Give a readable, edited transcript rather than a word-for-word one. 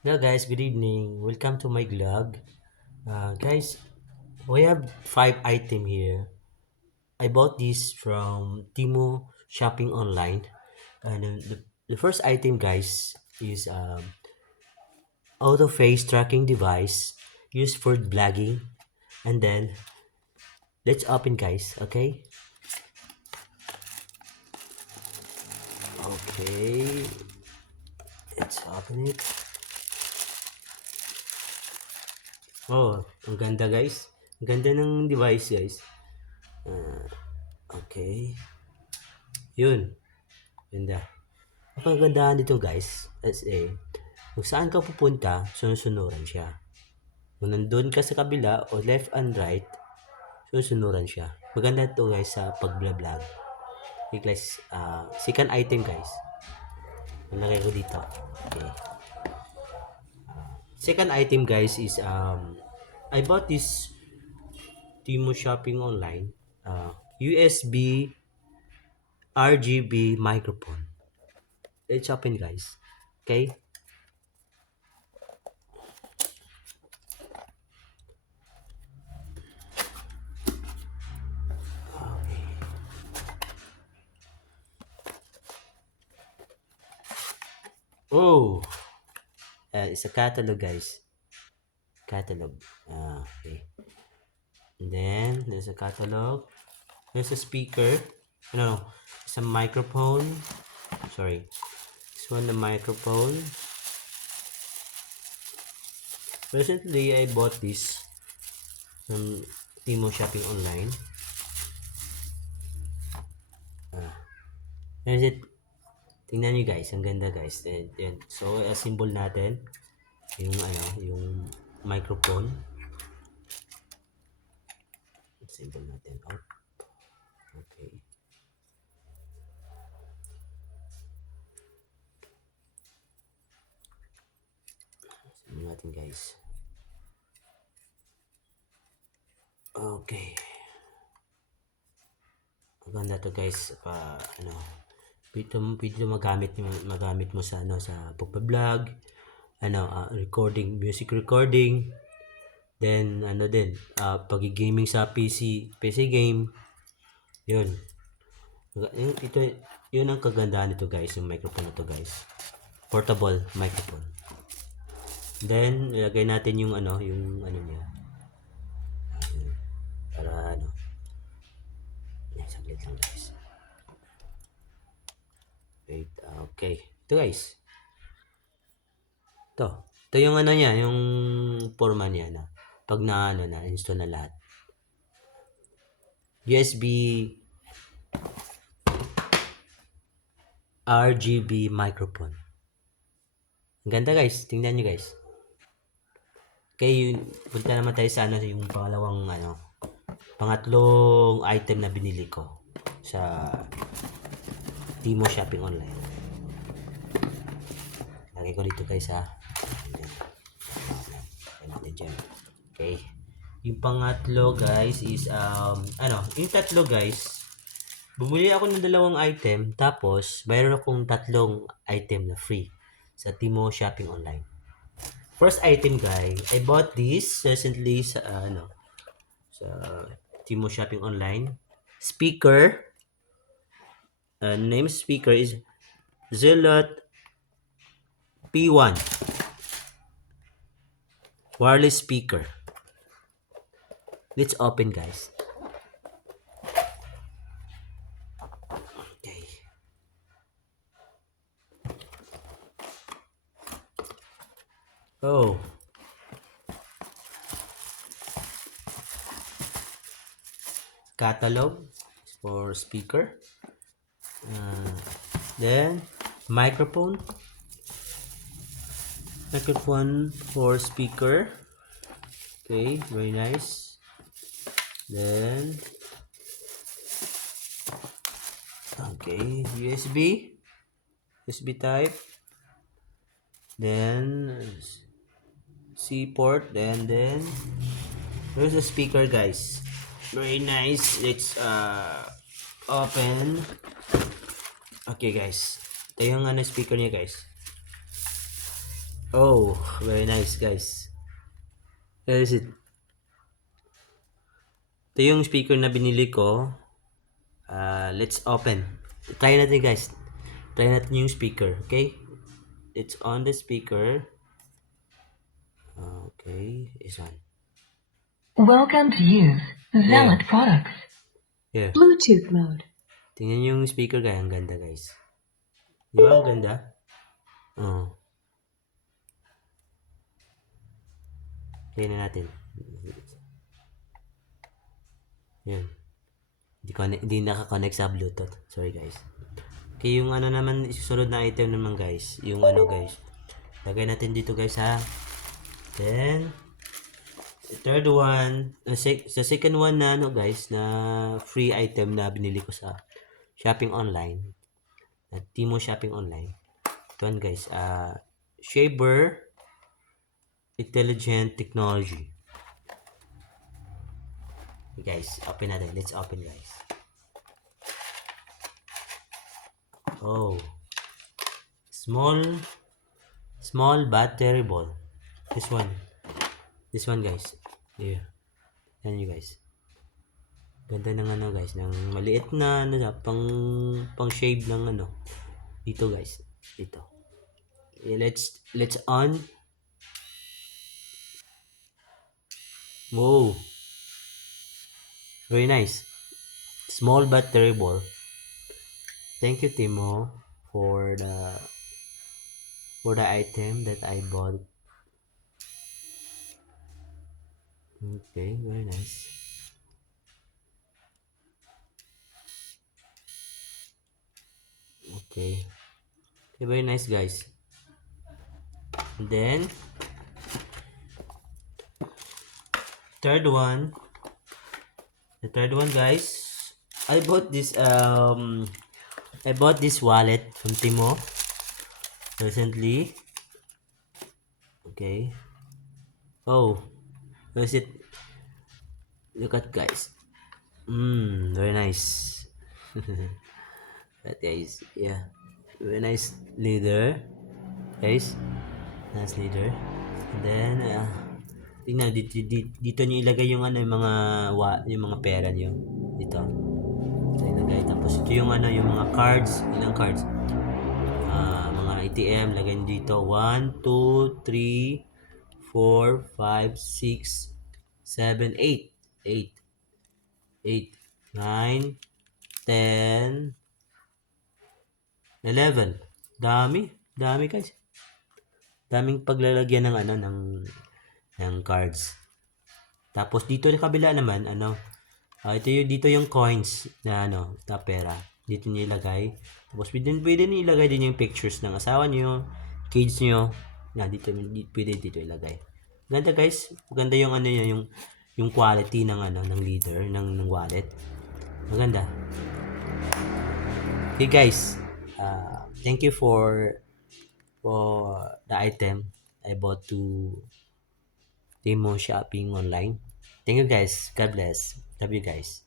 Hello guys, good evening. Welcome to my vlog. Guys, we have five item here. I bought this from Timo Shopping Online. And the first item, guys, is auto face tracking device used for vlogging. And then let's open, guys. Okay. Okay. Let's open it. Oh, ang ganda, guys. Ang ganda ng device, guys. Okay. Yun. Ganda. Ang kagandahan nito guys, kung saan ka pupunta, sunusunuran siya. Kung nandun ka sa kabila o left and right, sunusunuran siya. Maganda ito guys sa pag-vlog. Okay guys, second item guys. Nalagay ko dito. Okay. Second item guys is I bought this Timo Shopping Online USB RGB microphone. Let's open guys. Okay? Oh, it's a catalog guys. Catalog. Okay. And then there's a catalog. There's a speaker. No, it's a microphone. Sorry. This one the microphone. Recently I bought this from Timo Shopping Online. There's it. Tingnan niyo guys, ang ganda guys. And so symbol natin yung yung microphone. Symbol natin. Oh, okay. Symbol natin guys. Okay. Maganda to guys pwede magamit mo sa sa pagpa-vlog, recording, music recording, then din, pagi-gaming sa PC game. 'Yun. Ito 'yun ang kagandahan nito guys, yung microphone na to guys. Portable microphone. Then ilagay natin yung niya. Para saglit lang guys. Wait, okay. Ito guys. Ito yung niya, yung forma niya na pag na install na lahat. USB RGB microphone. Ang ganda guys, tingnan niyo guys. Okay, punta naman tayo sa yung pangatlong item na binili ko sa Timo Shopping Online. Lagay ko dito guys ha. Natin dyan. Okay. Yung pangatlo guys is yung tatlo guys, bumili ako ng dalawang item tapos mayroon akong tatlong item na free sa Timo Shopping Online. First item guys, I bought this recently sa sa Timo Shopping Online. Speaker, name speaker is Zilot P1 wireless speaker. Let's open guys. Okay. Oh. Catalog for speaker. Then microphone for speaker. Okay, very nice. Then okay, USB type. Then C port. Then there's a speaker guys. Very nice. Let's open. Okay guys, ito yung speaker niya guys. Oh, very nice guys. Where is it? Ito yung speaker na binili ko. Let's open. Try natin guys. Try natin yung speaker. Okay? It's on the speaker. Okay. This one. Welcome to use Yeah. Zealot products. Yeah. Bluetooth mode. Tingnan yung speaker guys. Ang ganda guys. Di ba ang ganda? Oh. Play na natin. Yan. Hindi naka-connect sa Bluetooth. Sorry guys. Okay, yung ano naman, susunod na item naman guys. Yung ano guys. Lagay natin dito guys ha. Then, the third one, sa second one na ano guys, na free item na binili ko sa shopping online. Timo shopping online. Ito one guys, Shaver Intelligent Technology. Guys, open natin. Let's open guys. Oh. Small but terrible. This one. This one guys. Yeah. Yan you guys. Ganda ng ano guys, ng maliit na ano na pang shave ng ano. Dito guys. Dito. Okay, let's on. Whoa. Very nice. Small but terrible. Thank you Timo for the item that I bought. Okay, very nice. Okay. Okay, very nice guys. And then third one. The third one guys. I bought this wallet from Timo recently. Okay. Oh, where's it? Look at guys. Very nice. That guys, yeah. Very nice leader. Guys, nice leader. And then, tingnan, dito nyo ilagay yung ano, yung mga pera nyo. Dito. Ito ilagay. Tapos ito yung ano, yung mga cards. Ilang cards? Mga ATM, lagay nyo dito. 1, 2, 3, 4, 5, 6, 7, 8. 8. 8, 9, 10, 11. Dami guys. Daming paglalagyan ng ano ng cards. Tapos dito sa kabila naman ano, dito yung coins na ano, na pera. Dito niyo ilagay. Tapos pwede niyo ilagay din yung pictures ng asawa niyo, kids niyo. Pwede dito ilagay. Ganda guys. Maganda yung ano yung quality ng ano ng leader ng wallet. Maganda. Okay guys, thank you for the item I bought to Timo Shopping online. Thank you guys. God bless. Love you guys.